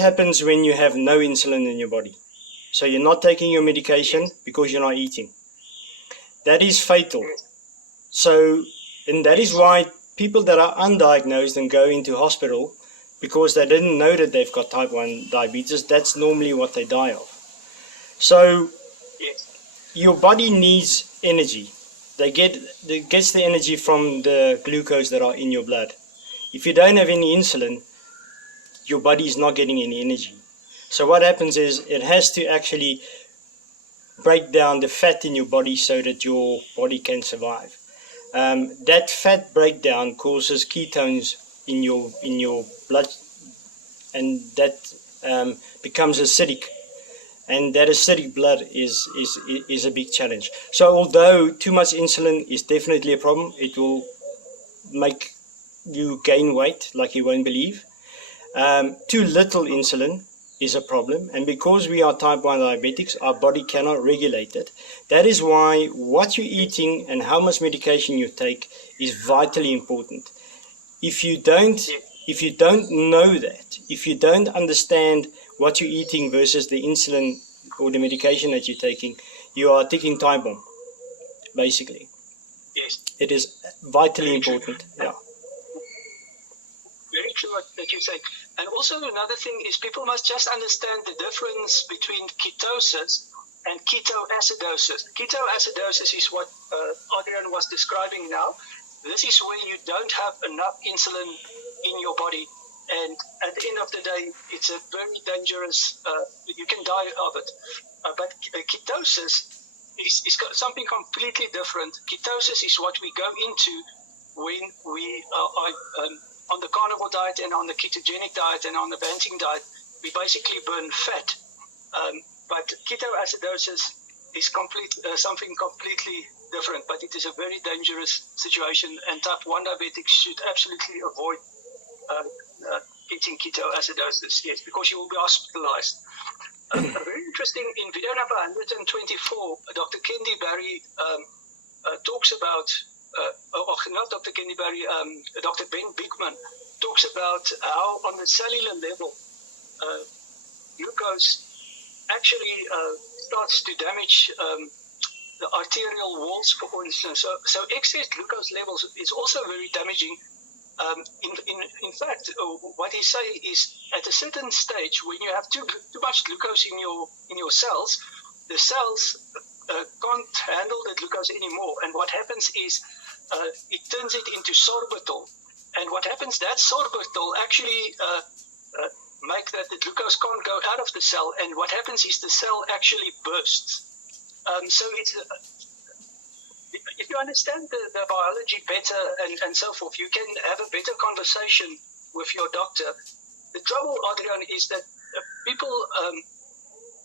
happens when you have no insulin in your body. So you're not taking your medication because you're not eating. That is fatal. So, and that is why people that are undiagnosed and go into hospital because they didn't know that they've got type 1 diabetes, that's normally what they die of. So your body needs energy. It gets the energy from the glucose that are in your blood. If you don't have any insulin, your body is not getting any energy. So what happens is it has to actually break down the fat in your body so that your body can survive. That fat breakdown causes ketones in your blood, and that becomes acidic. And that acidic blood is a big challenge. So although too much insulin is definitely a problem, it will make you gain weight like you won't believe. Too little insulin is a problem, and because we are type 1 diabetics, our body cannot regulate it. That is why what you're eating and how much medication you take is vitally important. If you don't know that, if you don't understand what you're eating versus the insulin or the medication that you're taking, you are ticking time bomb, basically. Yes. It is vitally important. Yeah. Very true what that you say. And also another thing is people must just understand the difference between ketosis and ketoacidosis. Ketoacidosis is what Adrian was describing now. This is where you don't have enough insulin in your body, and at the end of the day, it's a very dangerous, you can die of it. But ketosis is something completely different. Ketosis is what we go into when we are on the carnivore diet and on the ketogenic diet and on the Banting diet. We basically burn fat. But ketoacidosis is something completely different, but it is a very dangerous situation, and type 1 diabetics should absolutely avoid getting ketoacidosis, yes, because you will be hospitalized. Very interesting, in video number 124, Dr. Kendi Barry talks about, not Dr. Kendi Barry, Dr. Ben Bigman talks about how on the cellular level, glucose actually starts to damage the arterial walls, for instance. So excess glucose levels is also very damaging. In fact, what he say is at a certain stage, when you have too much glucose in your cells, the cells can't handle the glucose anymore. And what happens is it turns it into sorbitol. And what happens, that sorbitol actually make that the glucose can't go out of the cell. And what happens is the cell actually bursts. So it's, if you understand the biology better and so forth, you can have a better conversation with your doctor. The trouble, Adrian, is that people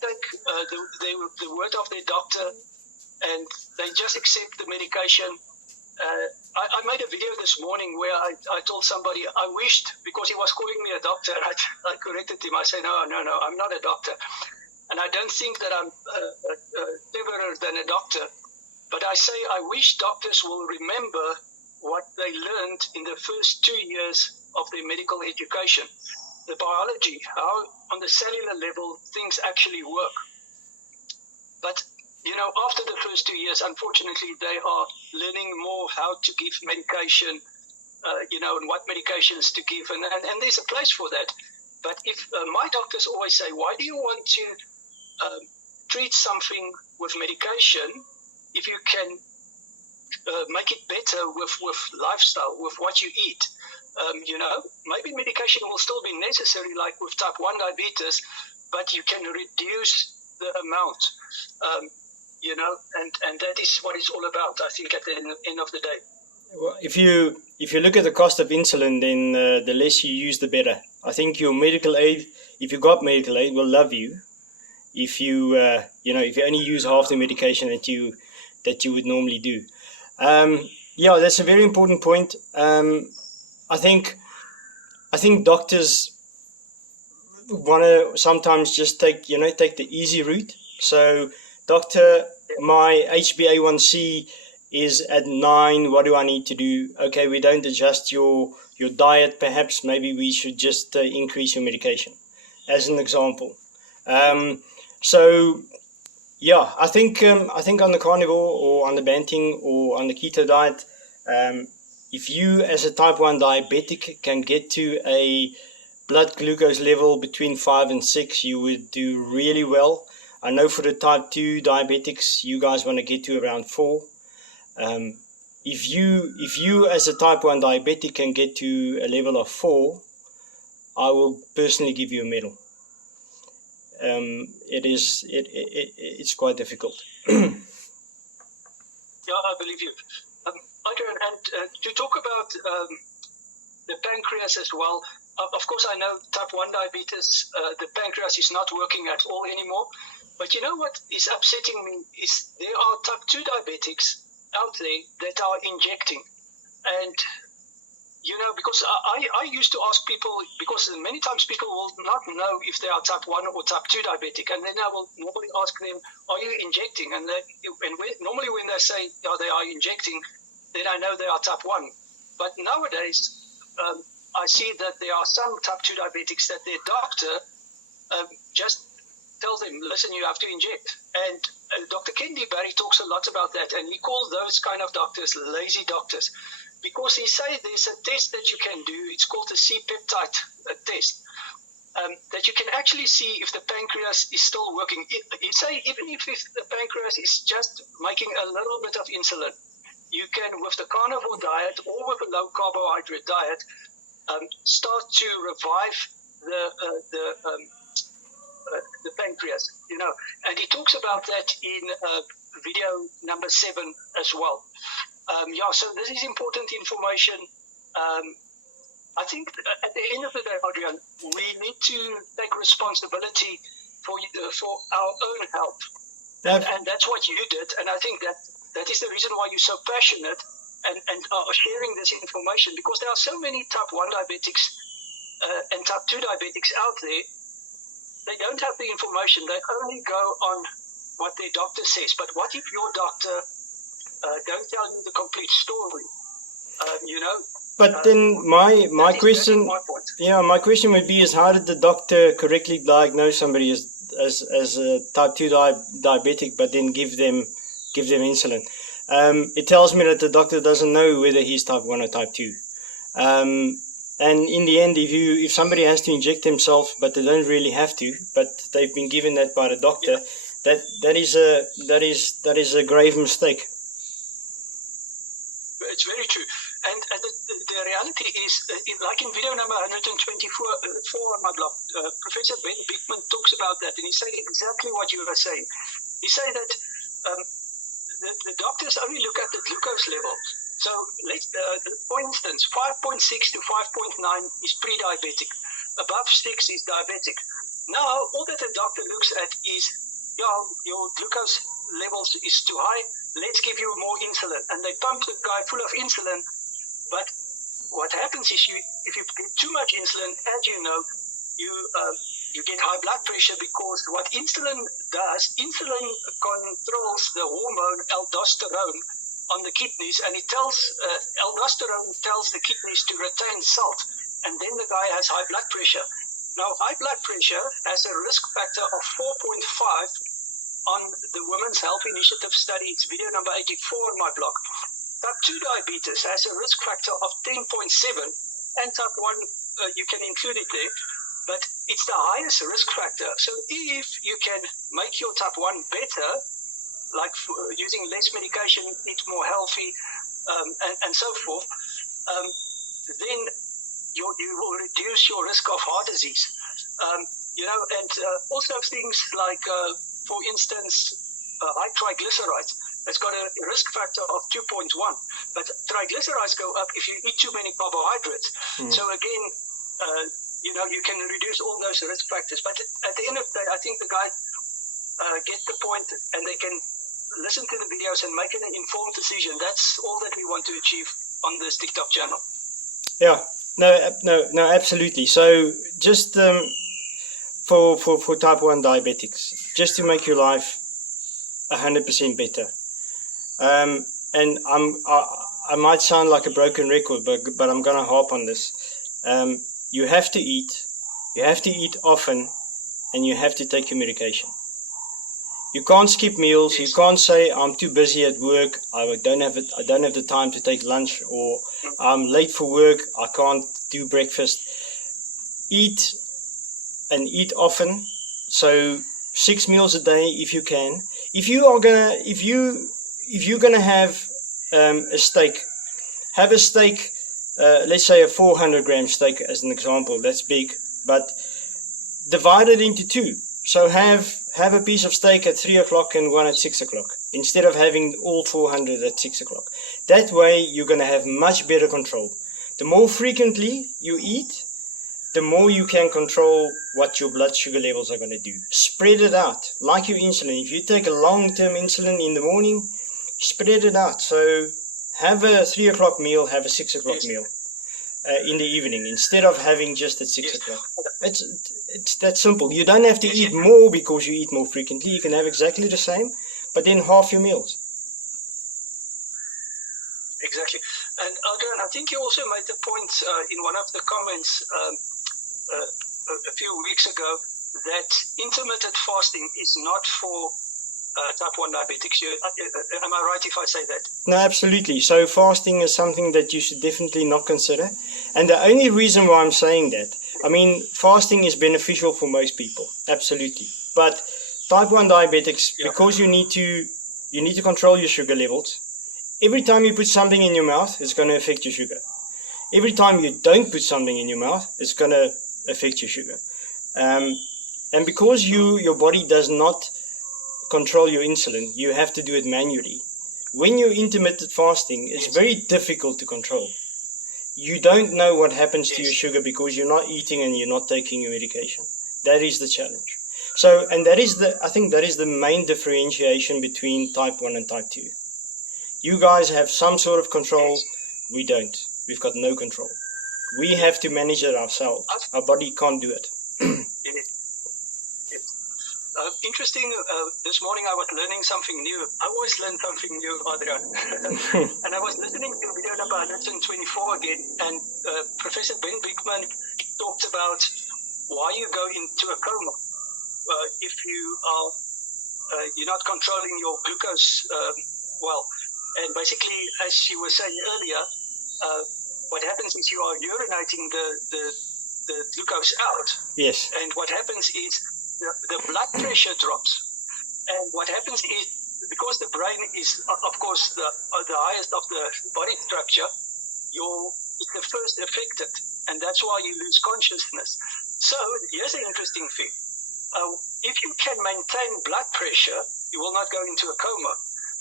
take the word of their doctor and they just accept the medication. I made a video this morning where I told somebody I wished, because he was calling me a doctor, I corrected him. I said, no, I'm not a doctor. And I don't think that I'm cleverer than a doctor. But I say I wish doctors will remember what they learned in the first 2 years of their medical education. The biology, how on the cellular level things actually work. But, after the first 2 years, unfortunately, they are learning more how to give medication, and what medications to give. And there's a place for that. But if my doctors always say, why do you want to treat something with medication if you can make it better with lifestyle, with what you eat? Maybe medication will still be necessary, like with type 1 diabetes, but you can reduce the amount, and that is what it's all about, I think, at the end of the day. Well, if you look at the cost of insulin, then the less you use, the better. I think your medical aid, if you got medical aid, will love you. If you if you only use half the medication that you would normally do. That's a very important point. I think doctors want to sometimes just take the easy route. So, doctor, my HbA1c is at 9. What do I need to do? Okay, we don't adjust your diet. Perhaps maybe we should just increase your medication. as an example. So yeah, I think on the carnivore or on the Banting or on the keto diet, if you as a type 1 diabetic can get to a blood glucose level between 5 and 6, you would do really well. I know for the type 2 diabetics, you guys want to get to around 4. If you as a type 1 diabetic can get to a level of 4, I will personally give you a medal. It's quite difficult. Yeah, I believe you. Adrian, and to talk about the pancreas as well, of course I know type 1 diabetes, the pancreas is not working at all anymore. But you know what is upsetting me is there are type 2 diabetics out there that are injecting. And you know, because I used to ask people, because many times people will not know if they are type 1 or type 2 diabetic, and then I will normally ask them, are you injecting? And normally when they say, yeah, they are injecting, then I know they are type 1. But nowadays, I see that there are some type 2 diabetics that their doctor just tells them, listen, you have to inject. And Dr. Kendi Barry talks a lot about that, and he calls those kind of doctors lazy doctors. Because he say there's a test that you can do, it's called the C-peptide test, that you can actually see if the pancreas is still working. He say even if the pancreas is just making a little bit of insulin, you can, with the carnivore diet or with a low carbohydrate diet, start to revive the pancreas, you know. And he talks about that in video number 7 as well. Yeah, so this is important information. I think at the end of the day, Adrian, we need to take responsibility for our own health. And that's what you did. And I think that is the reason why you're so passionate and are sharing this information, because there are so many type 1 diabetics and type 2 diabetics out there. They don't have the information. They only go on what their doctor says. But what if your doctor don't tell you the complete story, you know? But then my question, my question would be is, how did the doctor correctly diagnose somebody as a type 2 diabetic, but then give them insulin? It tells me that the doctor doesn't know whether he's type 1 or type 2. And in the end, if somebody has to inject themselves, but they don't really have to, but they've been given that by the doctor, that is a grave mistake. It's very true. And the reality is, like in video number 124 on my blog, Professor Ben Bickman talks about that, and he said exactly what you were saying. He said that the doctors only look at the glucose level. So for instance, 5.6 to 5.9 is pre-diabetic. Above 6 is diabetic. Now, all that the doctor looks at is, your glucose levels is too high, let's give you more insulin. And they pump the guy full of insulin. But what happens is, if you get too much insulin, as you know, you get high blood pressure, because what insulin does, insulin controls the hormone aldosterone on the kidneys, and it tells aldosterone tells the kidneys to retain salt, and then the guy has high blood pressure. Now, high blood pressure has a risk factor of 4.5 on the Women's Health Initiative study. It's video number 84 on my blog. Type 2 diabetes has a risk factor of 10.7, and type 1, you can include it there, but it's the highest risk factor. So if you can make your type 1 better, like using less medication, eat more healthy, and so forth, then you will reduce your risk of heart disease. You know, and also things like, for instance, high triglycerides. It's got a risk factor of 2.1, but triglycerides go up if you eat too many carbohydrates. So again, you know, you can reduce all those risk factors. But at the end of the day, I think the guy gets the point, and they can listen to the videos and make an informed decision. That's all that we want to achieve on this TikTok channel. Yeah, no, absolutely. So just for type 1 diabetics, just to make your life 100% better. And I might sound like a broken record, but I'm gonna harp on this. You have to eat. You have to eat often, and you have to take your medication. You can't skip meals. You can't say I'm too busy at work. I don't have the time to take lunch, or I'm late for work. I can't do breakfast. Eat and eat often. So 6 meals a day if you can. If you're gonna have a steak, have a steak. Let's say a 400-gram steak as an example. That's big, but divide it into two. So have a piece of steak at 3 o'clock and one at 6 o'clock, instead of having all 400 at 6 o'clock. That way you're going to have much better control. The more frequently you eat, the more you can control what your blood sugar levels are going to do. Spread it out, like your insulin. If you take a long-term insulin in the morning, spread it out. So have a 3 o'clock meal, have a 6 o'clock meal in the evening, instead of having just at 6 o'clock. It's that simple. You don't have to eat more because you eat more frequently. You can have exactly the same, but then half your meals. Exactly. And Adrian, I think you also made the point in one of the comments a few weeks ago that intermittent fasting is not for type 1 diabetics. Am I right if I say that? No, absolutely. So fasting is something that you should definitely not consider. And the only reason why I'm saying that, I mean, fasting is beneficial for most people, absolutely. But type 1 diabetics, because you need to control your sugar levels. Every time you put something in your mouth, it's going to affect your sugar. Every time you don't put something in your mouth, it's going to affect your sugar. And because your body does not control your insulin, you have to do it manually. When you're intermittent fasting, it's very difficult to control. You don't know what happens to your sugar because you're not eating and you're not taking your medication. That is the challenge. So, and I think that is the main differentiation between type 1 and type 2. You guys have some sort of control. We don't. We've got no control. We have to manage it ourselves. Our body can't do it. Interesting. This morning I was learning something new. I always learn something new, Adrian. And I was listening to a video number 124 again, and Professor Ben Bigman talked about why you go into a coma if you're not controlling your glucose well. And basically, as you were saying earlier, what happens is you are urinating the glucose out. Yes. And what happens is the blood pressure drops. And what happens is, because the brain is, of course, the highest of the body structure, it's the first affected. And that's why you lose consciousness. So here's an interesting thing. If you can maintain blood pressure, you will not go into a coma.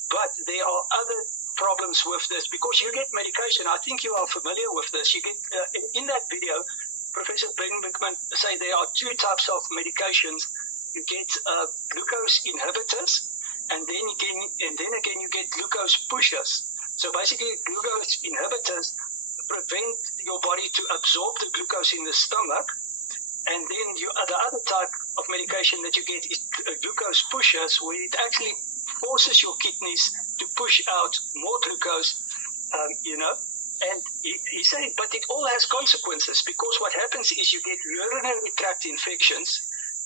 But there are other problems with this because you get medication. I think you are familiar with this. You get in that video, Professor Ben Bigman say there are two types of medications. You get glucose inhibitors, and then again you get glucose pushers. So basically, glucose inhibitors prevent your body to absorb the glucose in the stomach, and then the other type of medication that you get is glucose pushers, where it actually forces your kidneys to push out more glucose, And he said, but it all has consequences, because what happens is you get urinary tract infections,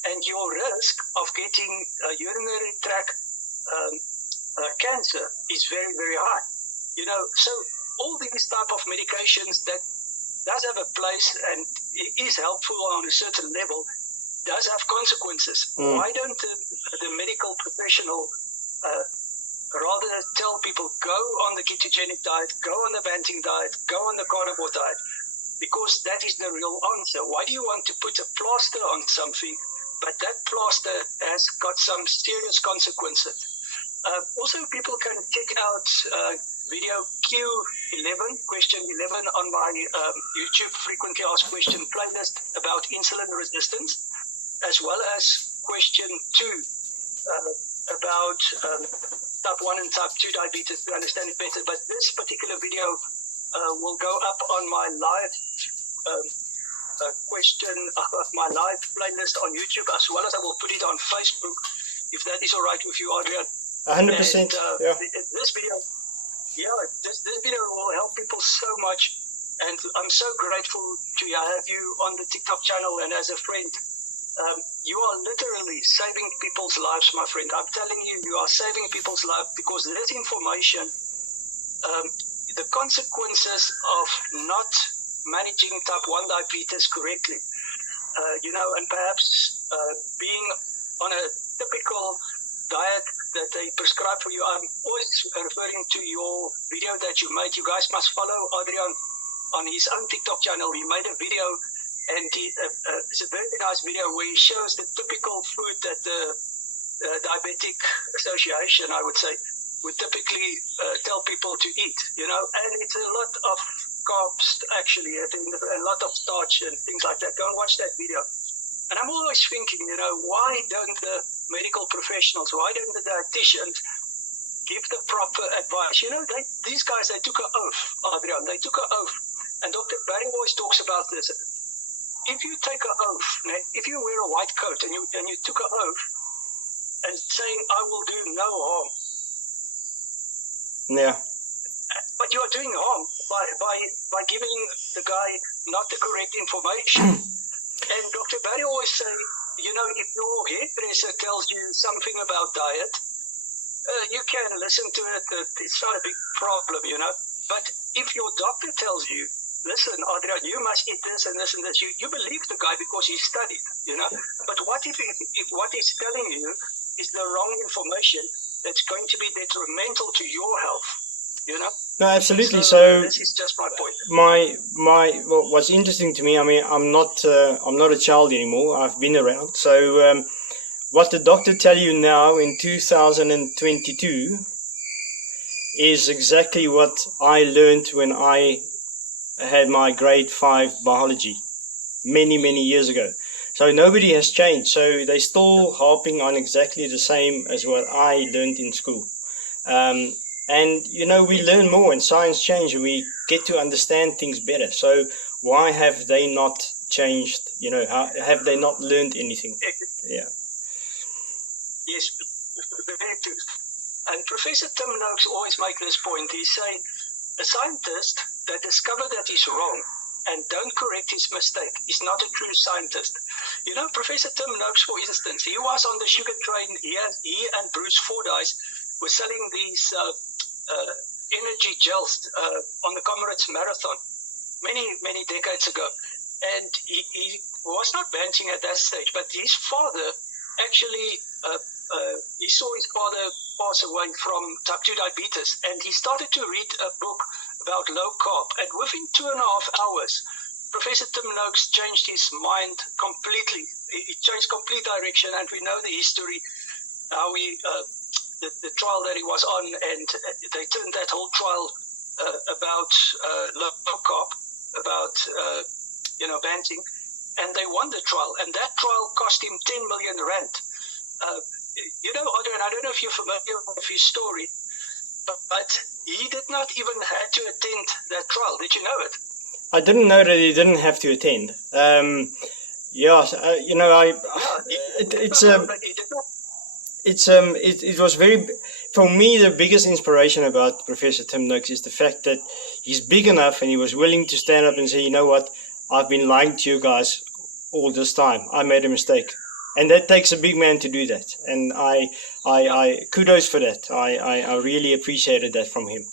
and your risk of getting urinary tract cancer is very, very high. So all these type of medications that does have a place and is helpful on a certain level does have consequences. Why don't the medical professional rather tell people, go on the ketogenic diet, go on the Banting diet, go on the carnivore diet? Because that is the real answer. Why do you want to put a plaster on something, but that plaster has got some serious consequences? Also, people can check out video Q11, question 11, on my YouTube frequently asked question playlist about insulin resistance, as well as question 2 about type 1 and type 2 diabetes to understand it better. But this particular video will go up on my live my live playlist on YouTube, as well as I will put it on Facebook, if that is all right with you, Adrian. 100%. This video will help people so much And I'm so grateful to have you on the TikTok channel and as a friend. You are literally saving people's lives, my friend. I'm telling you, you are saving people's lives because this information, the consequences of not managing type 1 diabetes correctly, and perhaps being on a typical diet that they prescribe for you. I'm always referring to your video that you made. You guys must follow Adrian on his own TikTok channel. He made a video, and it's a very nice video where he shows the typical food that the Diabetic Association, I would say, would typically tell people to eat, and it's a lot of carbs, actually, a lot of starch and things like that. Go and watch that video. And I'm always thinking, why don't the medical professionals, why don't the dietitians give the proper advice? These guys, they took an oath, Adrian, they took an oath. And Dr. Barry always talks about this. If you take an oath, if you wear a white coat and you took an oath and saying, I will do no harm. Yeah. But you are doing harm by giving the guy not the correct information. And Dr. Barry always say, if your hairdresser tells you something about diet, you can listen to it. It's not a big problem, But if your doctor tells you, listen, Adrian, you must eat this and this and this, you believe the guy because he studied, But what if what he's telling you is the wrong information that's going to be detrimental to your health, No, absolutely. So this is just my point. What's interesting to me, I mean, I'm not a child anymore. I've been around. So what the doctor tell you now in 2022 is exactly what I learned when I had my grade 5 biology many years ago. So nobody has changed. So they're still harping on exactly the same as what I learned in school. And, we learn more and science change and we get to understand things better. So why have they not changed? Have they not learned anything? Yeah. Yes, very true. And Professor Tim Noakes always make this point. He say, a scientist that discover that he's wrong and don't correct his mistake is not a true scientist. Professor Tim Noakes, for instance, he was on the sugar train. He and Bruce Fordyce were selling these energy gels on the Comrades Marathon many decades ago. And he was not benching at that stage, but his father actually, he saw his father pass away from type 2 diabetes, and he started to read a book about low carb. And within 2.5 hours, Professor Tim Noakes changed his mind completely. He changed complete direction, and we know the history, how the trial that he was on, and they turned that whole trial about low carb, about banting, and they won the trial. And that trial cost him 10 million rand. Adrian, I don't know if you're familiar with his story, but he did not even have to attend that trial. Did you know it? I didn't know that he didn't have to attend. It was very, for me, the biggest inspiration about Professor Tim Noakes is the fact that he's big enough and he was willing to stand up and say, you know what, I've been lying to you guys all this time. I made a mistake. And that takes a big man to do that. And I kudos for that. I really appreciated that from him.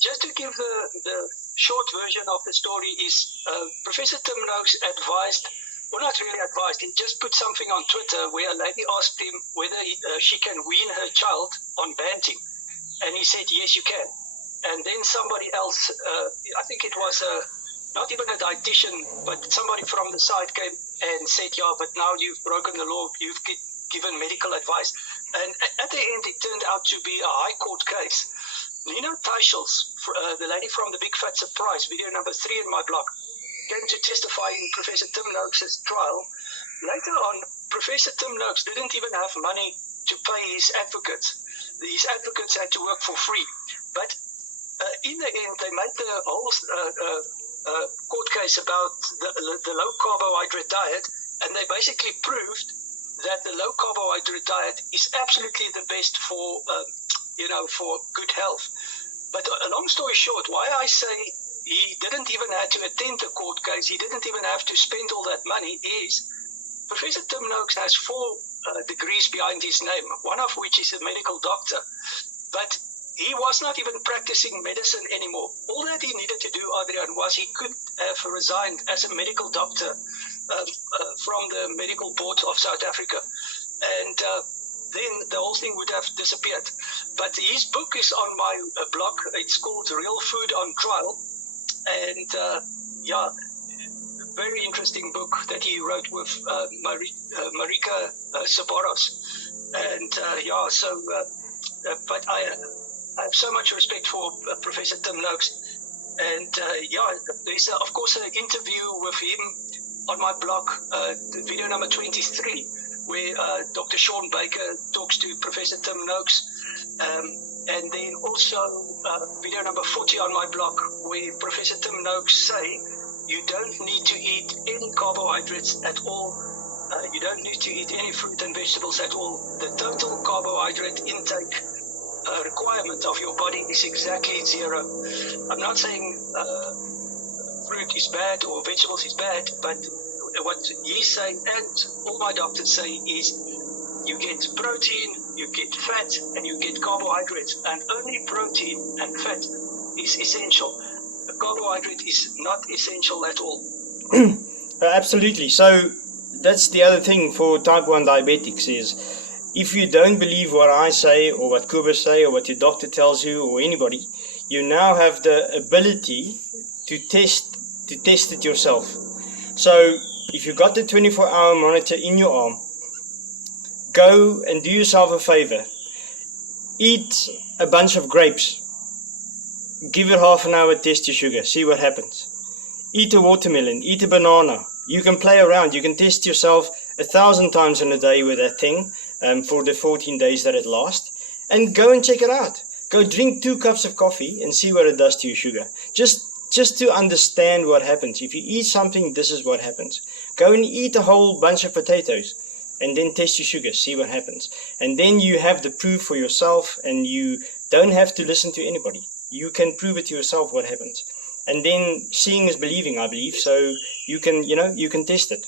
Just to give the short version of the story is Professor Tim Noakes advised, well, not really advised, he just put something on Twitter where a lady asked him whether she can wean her child on banting. And he said, yes, you can. And then somebody else, I think it was not even a dietitian, but somebody from the side came and said, yeah, but now you've broken the law, you've given medical advice. And at the end, it turned out to be a high court case. Nina Teichels, the lady from the Big Fat Surprise, video number 3 in my blog, came to testify in Professor Tim Noakes' trial. Later on, Professor Tim Noakes didn't even have money to pay his advocates. These advocates had to work for free. But in the end, they made the whole court case about the low carbohydrate diet, and they basically proved that the low carbohydrate diet is absolutely the best for for good health. But a long story short, why I say he didn't even have to attend the court case, he didn't even have to spend all that money, is Professor Tim Noakes has 4 degrees behind his name, one of which is a medical doctor. But he was not even practicing medicine anymore. All that he needed to do, Adrian, was he could have resigned as a medical doctor from the Medical Board of South Africa. And then the whole thing would have disappeared. But his book is on my blog. It's called Real Food on Trial. And very interesting book that he wrote with Marika Sabaros. And but I have so much respect for Professor Tim Noakes. And there's of course an interview with him on my blog, video number 23, where Dr. Sean Baker talks to Professor Tim Noakes. And then also video number 40 on my blog, where Professor Tim Noakes say you don't need to eat any carbohydrates at all. You don't need to eat any fruit and vegetables at all. The total carbohydrate intake requirement of your body is exactly 0. I'm not saying fruit is bad or vegetables is bad, but what he's saying and all my doctors say is you get protein, you get fat, and you get carbohydrates, and only protein and fat is essential. The carbohydrate is not essential at all. Absolutely. So that's the other thing for type 1 diabetics is if you don't believe what I say or what Kuba say or what your doctor tells you or anybody, you now have the ability to test it yourself. So if you got the 24-hour monitor in your arm, go and do yourself a favor. Eat a bunch of grapes. Give it half an hour, test your sugar, see what happens. Eat a watermelon, eat a banana. You can play around, you can test yourself 1,000 times in a day with that thing for the 14 days that it lasts. And go and check it out. Go drink 2 cups of coffee and see what it does to your sugar. Just to understand what happens. If you eat something, this is what happens. Go and eat a whole bunch of potatoes and then test your sugar, see what happens. And then you have the proof for yourself and you don't have to listen to anybody. You can prove it to yourself what happens. And then seeing is believing, I believe. So you can test it.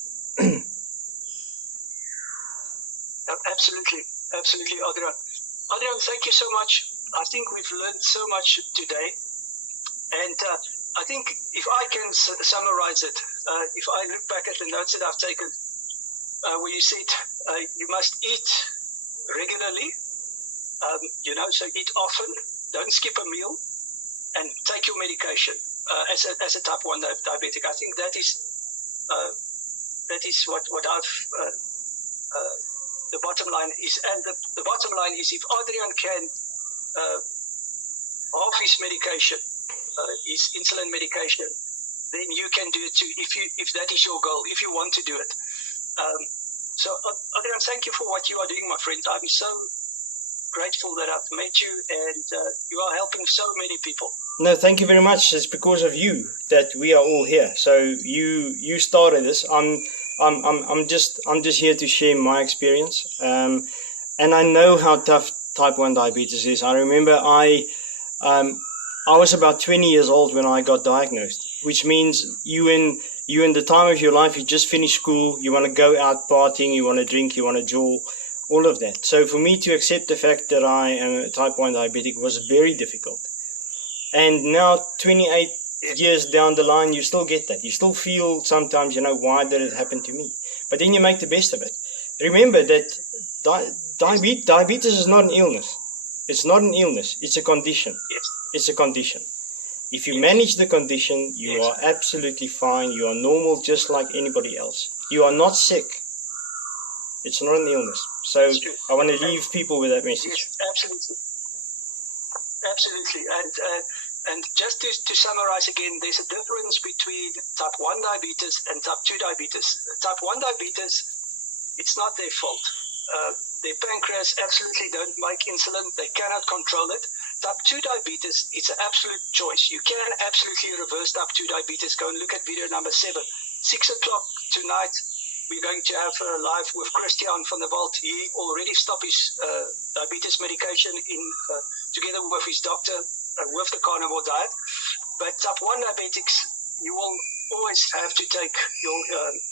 Absolutely, Adrian. Adrian, thank you so much. I think we've learned so much today. And I think if I can summarize it, if I look back at the notes that I've taken, where you said you must eat regularly, so eat often, don't skip a meal, and take your medication as a type 1 diabetic. I think that is what I've the bottom line is. And the bottom line is if Adrian can half his medication, his insulin medication, then you can do it too if that is your goal, if you want to do it. So Adrian, thank you for what you are doing, my friend. I'm so grateful that I've met you, and you are helping so many people. No, thank you very much. It's because of you that we are all here. So you started this. I'm just here to share my experience. And I know how tough type 1 diabetes is. I remember I was about 20 years old when I got diagnosed, which means you in the time of your life, you just finished school, you want to go out partying, you want to drink, you want to jaw, all of that. So for me to accept the fact that I am a type 1 diabetic was very difficult. And now 28 years down the line, you still get that. You still feel sometimes, why did it happen to me? But then you make the best of it. Remember that diabetes is not an illness. It's not an illness. It's a condition. Yes. It's a condition. If you manage the condition, you are absolutely fine. You are normal just like anybody else. You are not sick. It's not an illness. So I want to leave people with that message. Yes, absolutely. Absolutely. And just to summarize again, there's a difference between type 1 diabetes and type 2 diabetes. Type 1 diabetes, it's not their fault. Their pancreas absolutely don't make insulin. They cannot control it. Type 2 diabetes, it's an absolute choice. You can absolutely reverse type 2 diabetes. Go and look at video number 7. 6 o'clock tonight, we're going to have a live with Christian van der Walt. He already stopped his diabetes medication together with his doctor. with the carnivore diet. But type 1 diabetics, you will always have to take your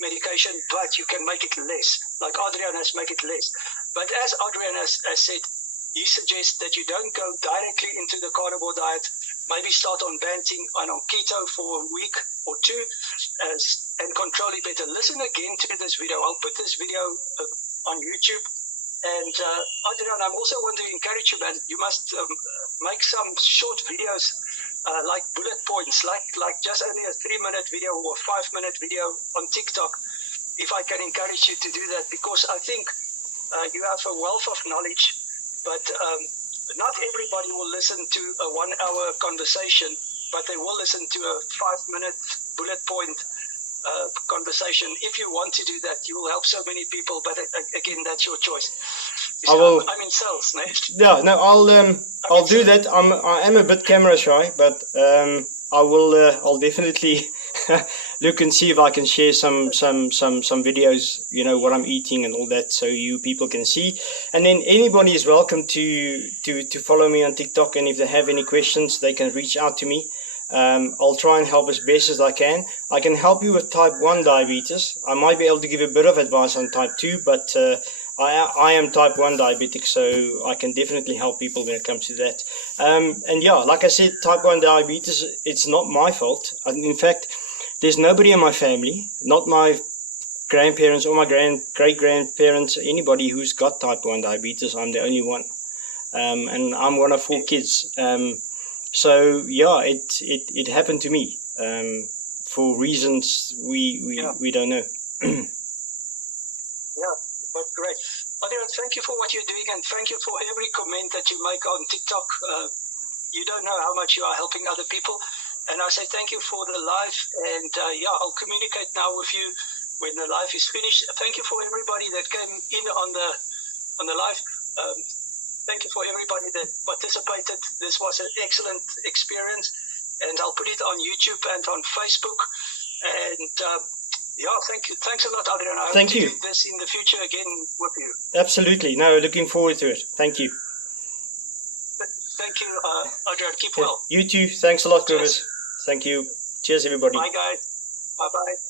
medication, but you can make it less. Like Adrian has made it less. But as Adrian has said, he suggests that you don't go directly into the carnivore diet. Maybe start on Banting and on keto for a week or two and control it better. Listen again to this video. I'll put this video on YouTube. And Adrian, I also want to encourage you that you must make some short videos like bullet points, like just only a 3-minute video or a 5-minute video on TikTok, if I can encourage you to do that, because I think you have a wealth of knowledge, but not everybody will listen to a 1-hour conversation, but they will listen to a 5-minute bullet point conversation. If you want to do that, you will help so many people, but again, that's your choice. I will. I'm in sales, Nate. Yeah, no, I'll do that. I am a bit camera shy, but I'll definitely look and see if I can share some videos, you know, what I'm eating and all that, so you people can see. And then anybody is welcome to follow me on TikTok, and if they have any questions, they can reach out to me. I'll try and help as best as I can. I can help you with type 1 diabetes. I might be able to give a bit of advice on type 2, but I am type 1 diabetic, so I can definitely help people when it comes to that. And yeah, like I said, type 1 diabetes, it's not my fault. In fact, there's nobody in my family, not my grandparents or my great-grandparents, anybody who's got type 1 diabetes. I'm the only one. And I'm one of 4 kids. So yeah, it happened to me for reasons we don't know. Yeah, that's great. Adrian, thank you for what you're doing, and thank you for every comment that you make on TikTok. You don't know how much you are helping other people. And I say thank you for the live, and yeah, I'll communicate now with you when the live is finished. Thank you for everybody that came in on the live. Thank you for everybody that participated. This was an excellent experience, and I'll put it on YouTube and on Facebook. And yeah, thank you. Thanks a lot, Adrian. I hope to do this in the future again with you. Absolutely. No, looking forward to it. Thank you. Thank you, Adrian. Keep well. You too. Thanks a lot, Cobus. Thank you. Cheers, everybody. Bye, guys. Bye-bye.